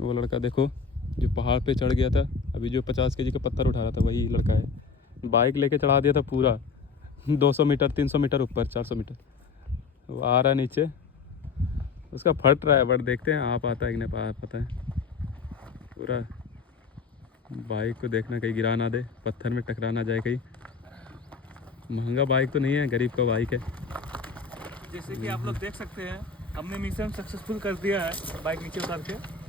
वो लड़का देखो जो पहाड़ पे चढ़ गया था, अभी जो 50 केजी का पत्थर उठा रहा था वही लड़का है। बाइक लेके चढ़ा दिया था पूरा 200 मीटर 300 मीटर ऊपर 400 मीटर। वो आ रहा है नीचे, उसका फट रहा है बट देखते हैं आ पाता है कि नहीं पता है। पूरा बाइक को देखना कहीं गिरा ना दे, पत्थर में टकरा ना जाए कहीं। महंगा बाइक तो नहीं है, गरीब का बाइक है। जैसे कि आप लोग देख सकते हैं हमने मिशन सक्सेसफुल कर दिया है बाइक नीचे उतार के।